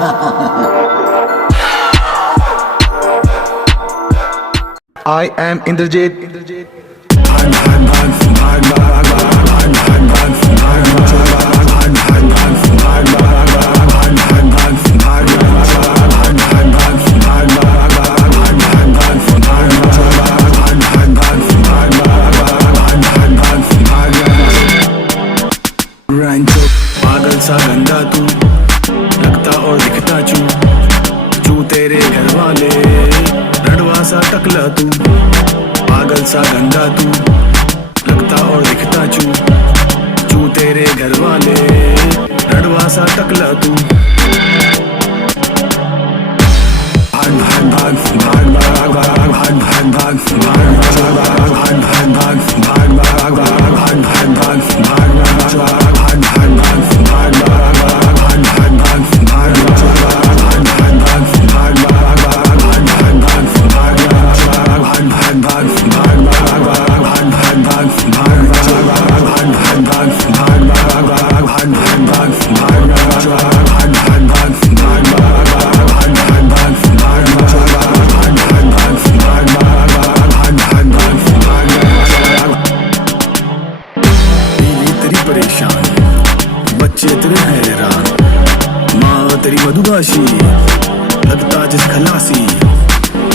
I am Indrajit. रैंचो पागल सा गंदा तू लगता और दिखता चू तेरे घर वाले रड़वा सा टकला तू पागल सा गंदा तू लगता और दिखता चू तेरे घर वाले रड़वा सा टकला तू भाग भाग भाग भाग भाग भाग भाग भाग भाग भाग भाग भाग भाग परेशान बच्चे तेरे हैरान माँ तेरी मधुबाशी लगता जिस खलासी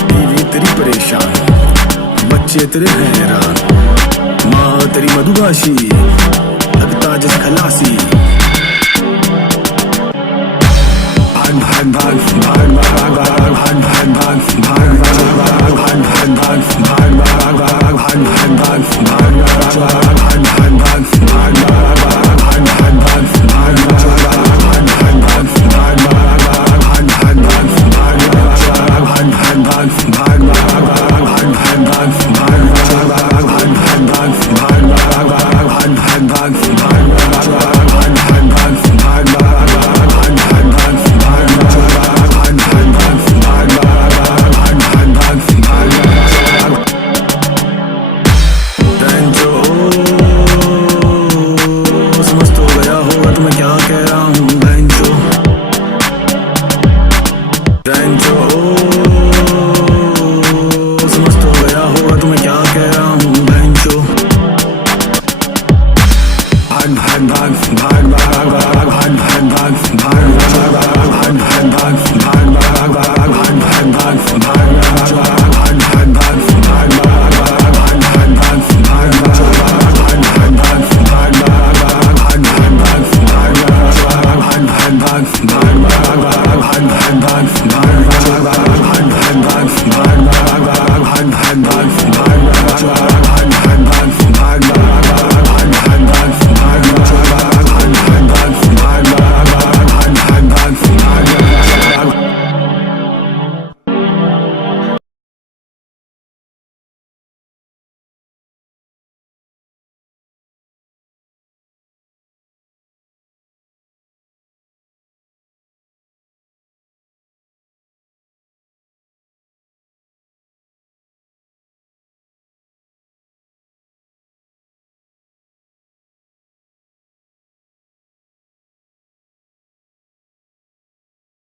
बीवी तेरी परेशान बच्चे तेरे हैरान माँ तेरी मधुबाशी लगता जिस खलासी भाग भाग भाग भाग भाग भाग भाग भाग भाग भाग भाग भाग भाग भाग भाग भाग भाग भाग